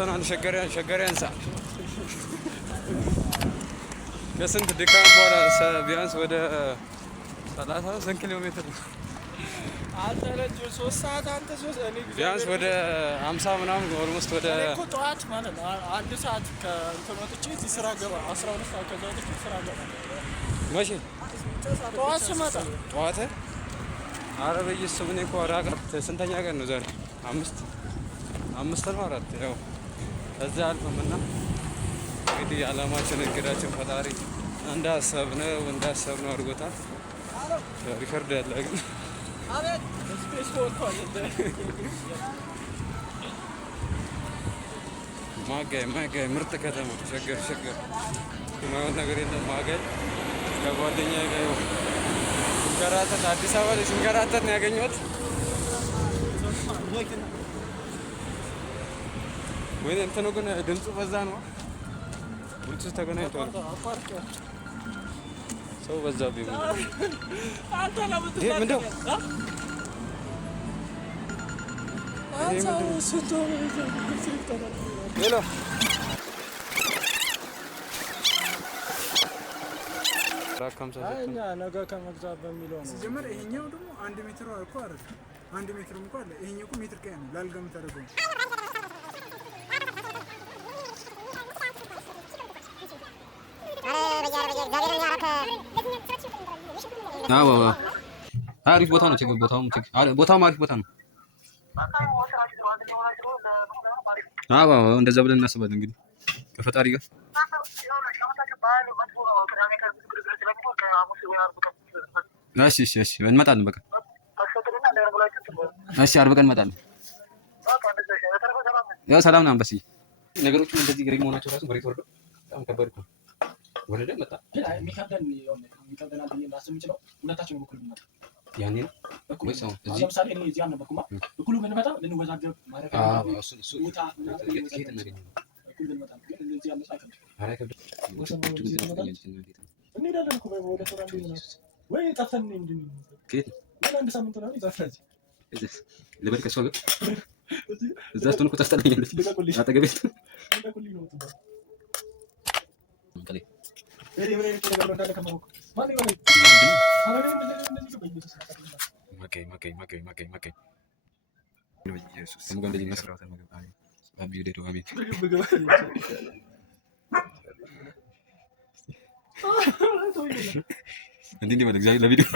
መተናል ሸገር ያንሳ ከስንት ድካም በኋላ ቢያንስ ወደ 30 ኪሎ ሜትር አንተ ለጅ 3 ሰዓት አንተ 3 እኔ ቢያንስ ወደ 50 ምናምን ኦልሞስት ወደ እኮ ጠዋት ማለት ነው 1 ሰዓት ከእንትን ወጥቼ እዚህ ስራ ገባ 12 ሰዓት ከዛ ወጥቼ ስራ ገባ መቼ ጠዋት ስመጣ ጠዋት ኧረ በኢየሱስ እኔ እኮ ስንተኛ ቀን ነው ዛሬ? አምስት ነው አራት ያው ከዛ አልፈምና እንግዲህ አላማችን እቅዳችን ፈጣሪ እንዳሰብነው አድርጎታል። ሪከርድ ያለ ግን አቤት ስፔስ ወጥቷል። ማጋይ ምርጥ ከተማ ሸገር የማይሆን ነገር የለም። ማጋይ ከጓደኛዬ ጋር ስንከራተት አዲስ አበባ ላይ ስንከራተት ነው ያገኘሁት። ወይ እንትኑ ግን ድምፁ በዛ ነው። ብሉቱዝ ተገናኝቷል። ሰው በዛብኝ አንተ ለምን ምንድነው? ሄሎ እኛ ነገ ከመግዛት በሚለው ነው ሲጀመር። ይሄኛው ደግሞ 1 ሜትር እኮ አይደል? 1 ሜትር እንኳን አለ። ይሄኛው እኮ ሜትር ከያ ነው ላልገም ተደረገው። አሪፍ ቦታ ነው። ቦታውም አሪፍ ቦታ ነው። እንደዛ ብለን እናስባለን እንግዲህ ከፈጣሪ ጋር። እሺ እንመጣለን። በቃ እሺ ዓርብ ቀን እንመጣለን። ያው ሰላም ነው። አንበሲ ነገሮቹ እንደዚህ ግሬ መሆናቸው ራሱ መሬት ወርዶ በጣም ከባድ እኮ ወረደ መጣ። የሚከብደን ብዬ ማሰብ የምችለው ሁለታችን በኩል ብንመጣ ያኔ ነው እኮ ወይ ሰው እዚህ ለምሳሌ እኔ እዚህ አልነበርኩማ እኩሉ ብንመጣ ልንወዛገብ ማለት ነው። እሱ የት እናገኘው እኩል ብንመጣ ግን እዚህ ያለ ሳይከብድ ኧረ አይከብድም። እንሄዳለን እኮ ወደ ሶራ እንዴት ወይ ጠፍተን እንዴት ከየት ምን አንድ ሳምንት ነው ይዛፈራጅ ልበል ከሷ ጋር እዛ ስትሆን እኮ ታስጠላኛለች። አጠገቤ ልበቁልኝ ነው ትባል እንከሌ እንዲህ ለቪዲዮ